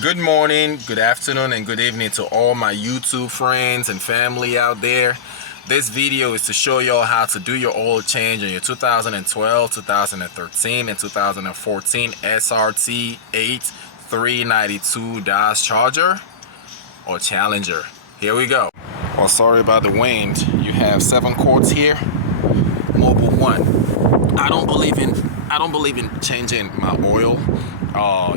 Good morning, good afternoon, and good evening to all my YouTube friends and family out there. This video is to show y'all how to do your oil change on your 2012, 2013, and 2014 SRT 8392 Dodge Charger or Challenger. Here we go. Oh, sorry about the wind. You have 7 quarts here. Mobil 1. I don't believe in changing my oil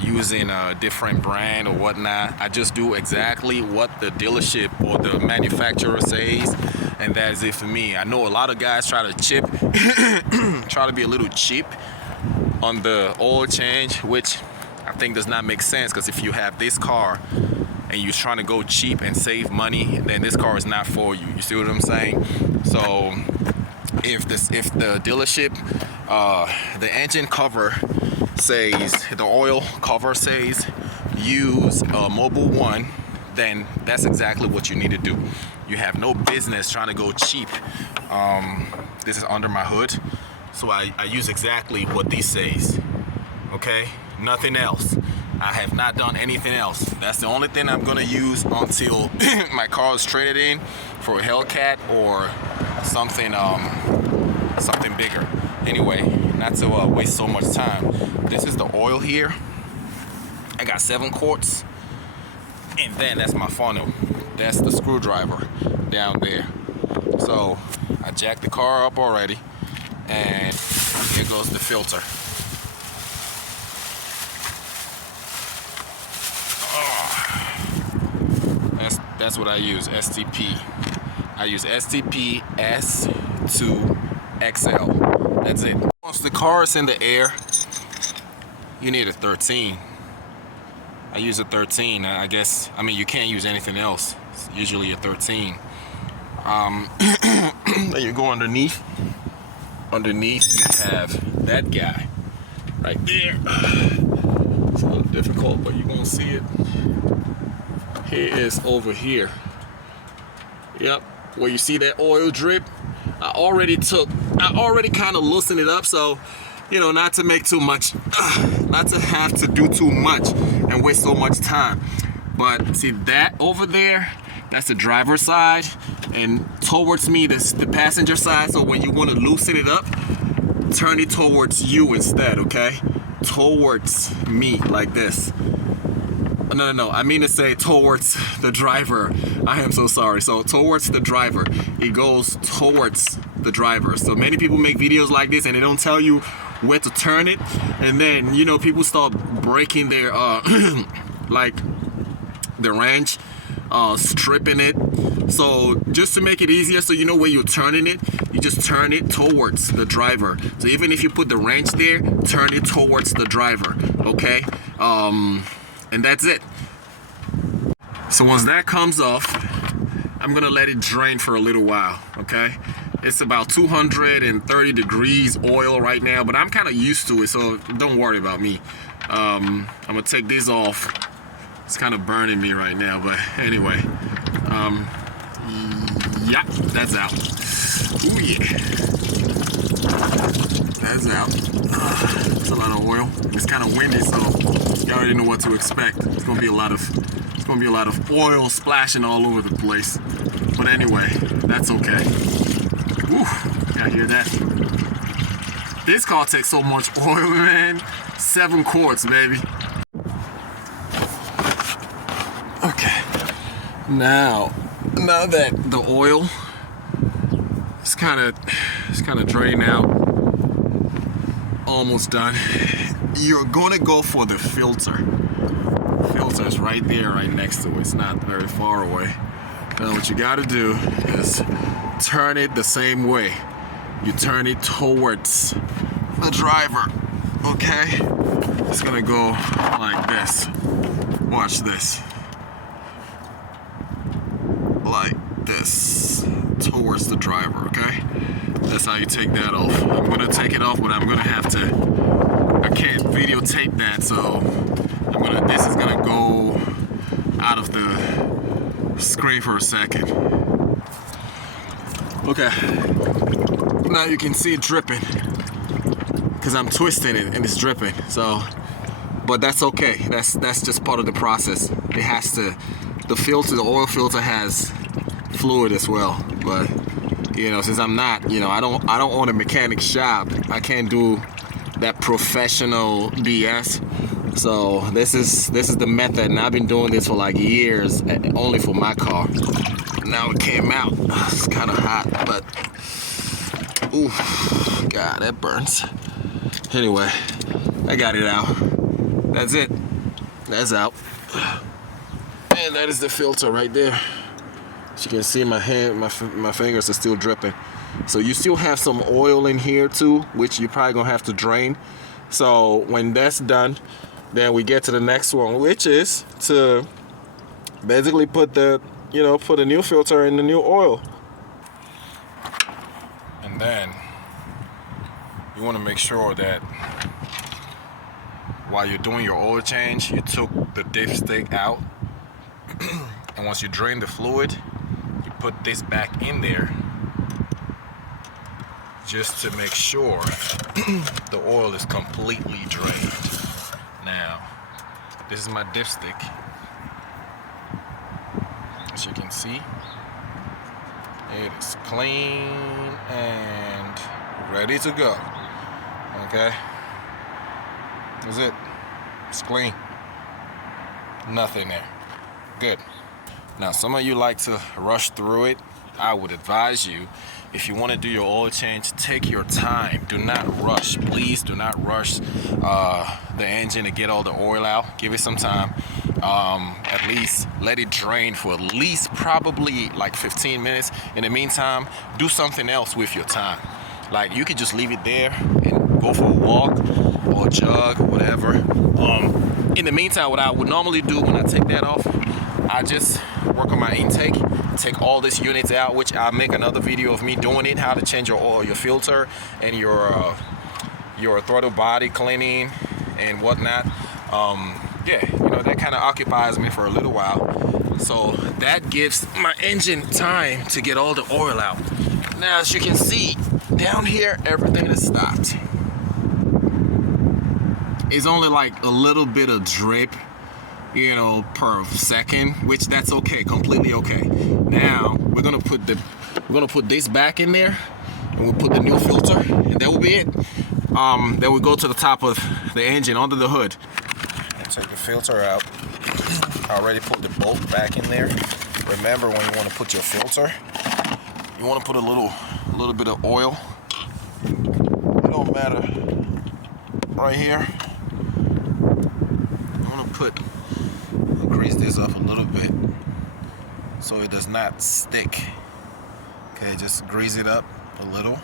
using a different brand or whatnot. I just do exactly what the dealership or the manufacturer says, and that is it for me. I know a lot of guys try to try to be a little cheap on the oil change, which I think does not make sense, because if you have this car and you're trying to go cheap and save money, then this car is not for you. You see what I'm saying? So if the dealership, the engine cover says, the oil cover says use a Mobil 1, then that's exactly what you need to do. You have no business trying to go cheap. This is under my hood, so I use exactly what this says. Okay, nothing else. I have not done anything else. That's the only thing I'm gonna use until my car is traded in for a Hellcat or something something bigger. Anyway, not to waste so much time, this is the oil here. I got 7 quarts, and then that's my funnel. That's the screwdriver down there. So I jacked the car up already, and here goes the filter. That's what I use, STP. I use STP S2XL. That's it. Once the car is in the air, you need a 13. I use a 13. I guess, I mean, you can't use anything else. It's usually a 13. Then you go underneath. Underneath, you have that guy right there. It's a little difficult, but you won't see it. He is over here. Yep, where you see that oil drip. I already kind of loosened it up, so you know, not to make too much, not to have to do too much and waste so much time. But see that over there, that's the driver's side, and towards me, this the passenger side. So when you want to loosen it up, turn it towards you instead, okay? Towards me, like this. No, I mean to say towards the driver. I am so sorry. So towards the driver. It goes towards the driver. So many people make videos like this and they don't tell you where to turn it. And then, you know, people start breaking their, like, the wrench, stripping it. So just to make it easier, so you know where you're turning it, you just turn it towards the driver. So even if you put the wrench there, turn it towards the driver, okay? And that's it. So once that comes off, I'm gonna let it drain for a little while, okay? It's about 230 degrees oil right now, but I'm kind of used to it, so don't worry about me. I'm gonna take this off. It's kind of burning me right now, but anyway. Yeah, that's out. Ooh, yeah. That's out. That's a lot of oil. It's kind of windy, so you already know what to expect. It's gonna be a lot of oil splashing all over the place. But anyway, that's okay. Woo, I hear that. This car takes so much oil, man. 7 quarts, baby. Okay. Now that the oil is kind of draining out, almost done, you're gonna go for the filter. Filter is right there, right next to it. It's not very far away. Now what you gotta do is turn it the same way. You turn it towards the driver, okay? It's gonna go like this. Watch this. Like this, towards the driver, okay? That's how you take that off. I'm gonna take it off, but I'm gonna have to, I can't videotape that, so this is gonna go out of the screen for a second. Okay, now you can see it dripping because I'm twisting it and it's dripping. So but that's okay. That's just part of the process. It has to, the oil filter has fluid as well. But you know, since I'm not, I don't own a mechanic shop, I can't do that professional BS. So this is the method, and I've been doing this for like years, only for my car. Now it came out. It's kind of hot, but ooh, God, that burns. Anyway, I got it out. That's it. That's out. And that is the filter right there. As you can see, my hand, my fingers are still dripping. So you still have some oil in here too, which you're probably gonna have to drain. So when that's done, then we get to the next one, which is to basically put the new filter in the new oil. And then you want to make sure that while you're doing your oil change, you took the dipstick out. And once you drain the fluid, you put this back in there just to make sure the oil is completely drained. Now, this is my dipstick. As you can see, it is clean and ready to go. Okay, that's it. It's clean. Nothing there. Good. Now, some of you like to rush through it. I would advise you, if you want to do your oil change, take your time. Do not rush. Please do not rush the engine to get all the oil out. Give it some time. At least let it drain for at least probably like 15 minutes. In the meantime, do something else with your time. Like, you could just leave it there and go for a walk or a jog or whatever. In the meantime, what I would normally do when I take that off, I just work on my intake, take all these units out, which I'll make another video of me doing it, how to change your oil, your filter, and your throttle body cleaning and whatnot. Yeah, that kind of occupies me for a little while. So that gives my engine time to get all the oil out. Now, as you can see, down here, everything is stopped. It's only like a little bit of drip, per second, which that's okay, completely okay. Now we're gonna put this back in there, and we'll put the new filter, and that will be it. Then we go to the top of the engine, under the hood, and take the filter out. I already put the bolt back in there. Remember, when you want to put your filter, you want to put a little bit of oil. It don't matter. Right here, I'm gonna grease this up a little bit so it does not stick. Okay, just grease it up a little.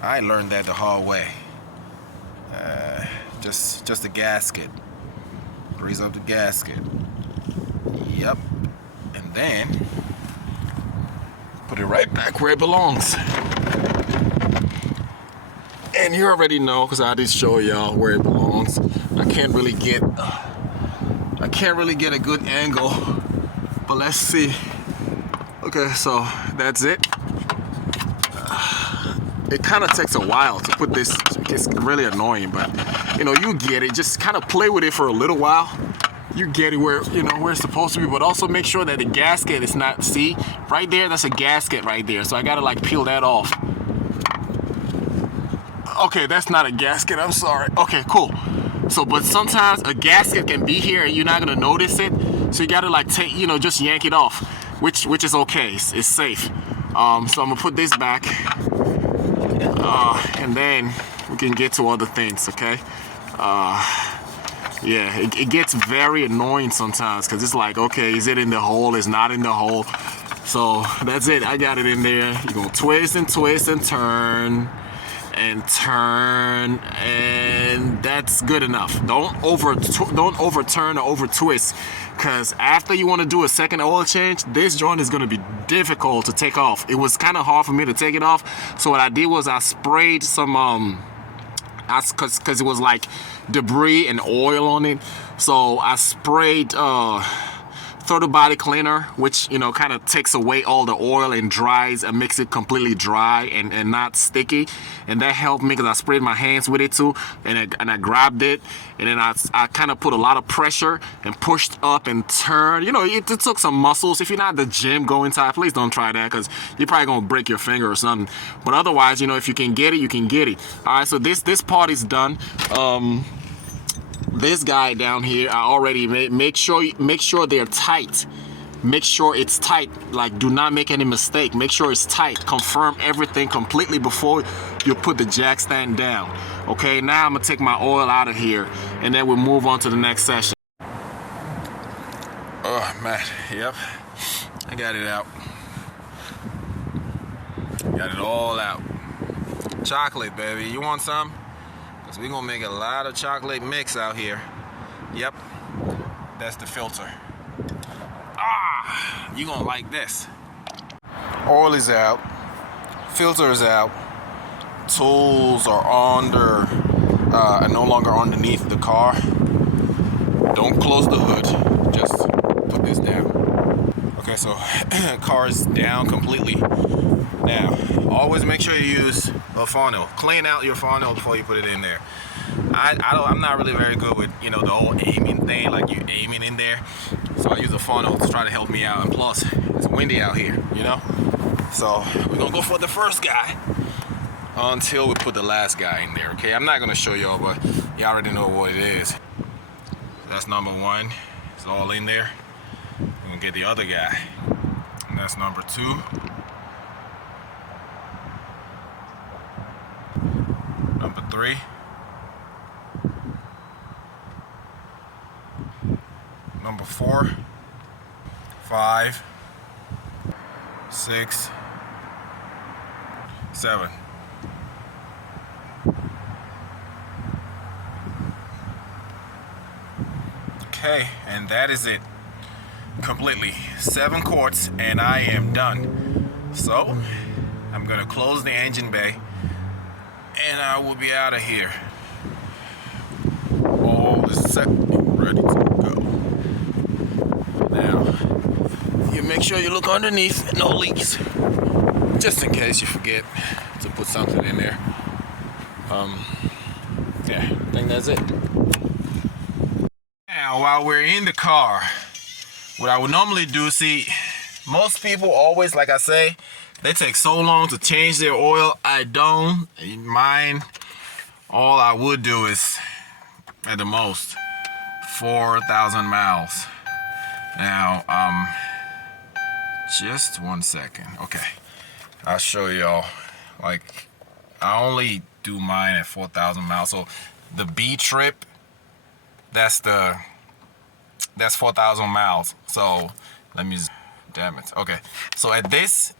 I learned that the hard way. Just the gasket. Grease up the gasket. Yep. And then put it right back where it belongs. And you already know, because I did show y'all where it belongs. I can't really get a good angle, but let's see. Okay, so that's it. It kind of takes a while to put this. It's really annoying, but you get it. Just kind of play with it for a little while. You get it where where it's supposed to be, but also make sure that the gasket is not. See, right there, that's a gasket right there. So I gotta like peel that off. Okay, that's not a gasket. I'm sorry. Okay, cool. So, but sometimes a gasket can be here and you're not gonna notice it. So you gotta like take, just yank it off, which is okay. It's safe. So I'm gonna put this back, and then we can get to other things. Okay. Yeah, it gets very annoying sometimes because it's like, okay, is it in the hole? It's not in the hole. So that's it. I got it in there. You're gonna twist and turn. And that's good enough. Don't overturn or over twist, because after you want to do a second oil change, this joint is going to be difficult to take off. It was kind of hard for me to take it off, so what I did was I sprayed some because it was like debris and oil on it, so I sprayed throttle body cleaner, which, you know, kind of takes away all the oil and dries and makes it completely dry and not sticky. And that helped me because I sprayed my hands with it too, and I grabbed it, and then I kind of put a lot of pressure and pushed up and turned. You know, it took some muscles. If you're not at the gym going type, please don't try that because you're probably gonna break your finger or something. But otherwise, you know, if you can get it, you can get it. All right, so this part is done. This guy down here, I already make sure they're tight. Make sure it's tight. Like, do not make any mistake. Make sure it's tight. Confirm everything completely before you put the jack stand down. Okay, now I'm gonna take my oil out of here, and then we'll move on to the next session. Oh man, yep, I got it out. Got it all out. Chocolate, baby. You want some? Because we're gonna make a lot of chocolate mix out here. Yep, that's the filter. Ah, you gonna like this. Oil is out, filter is out, tools are under, no longer underneath the car. Don't close the hood, just put this down. Okay, so car is down completely. Now, always make sure you use a funnel. Clean out your funnel before you put it in there. I'm not really very good with, you know, the whole aiming thing, like you aiming in there. So I use a funnel to try to help me out. And plus, it's windy out here, you know? So we're gonna go for the first guy until we put the last guy in there, okay? I'm not gonna show y'all, but you already know what it is. That's number one. It's all in there. We're gonna get the other guy. And that's number two. Number three. Number 4, 5, 6, 7. Okay, and that is it. Completely. 7 quarts, and I am done. So, I'm gonna close the engine bay, and I will be out of here. All is set and ready to go. Now, you make sure you look underneath, no leaks, just in case you forget to put something in there. Yeah, I think that's it. Now, while we're in the car, what I would normally do, see, most people always, like I say, they take so long to change their oil. I don't. Mine, all I would do is, at the most, 4,000 miles. Now, just 1 second. Okay, I'll show y'all. Like, I only do mine at 4,000 miles. So the B trip, that's 4,000 miles. So let me, damn it. Okay, so at this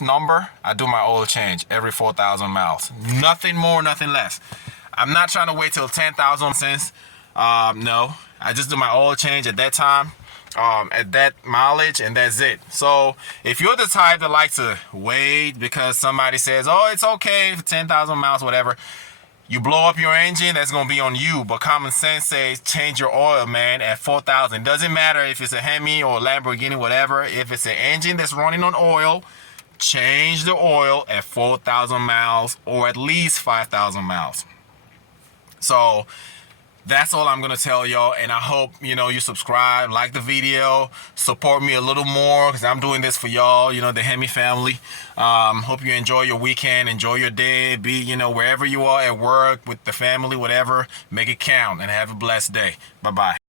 number, I do my oil change every 4,000 miles. Nothing more, nothing less. I'm not trying to wait till 10,000 cents. No, I just do my oil change at that time, at that mileage, and that's it. So if you're the type that likes to wait because somebody says, oh, it's okay for 10,000 miles, whatever, you blow up your engine, that's gonna be on you. But common sense says change your oil, man, at 4,000. Doesn't matter if it's a Hemi or a Lamborghini, whatever. If it's an engine that's running on oil, change the oil at 4,000 miles or at least 5,000 miles. So that's all I'm gonna tell y'all, and I hope, you know, you subscribe, like the video, support me a little more because I'm doing this for y'all, you know, the Hemi family. Hope you enjoy your weekend, enjoy your day, be, you know, wherever you are, at work, with the family, whatever, make it count, and have a blessed day. Bye-bye.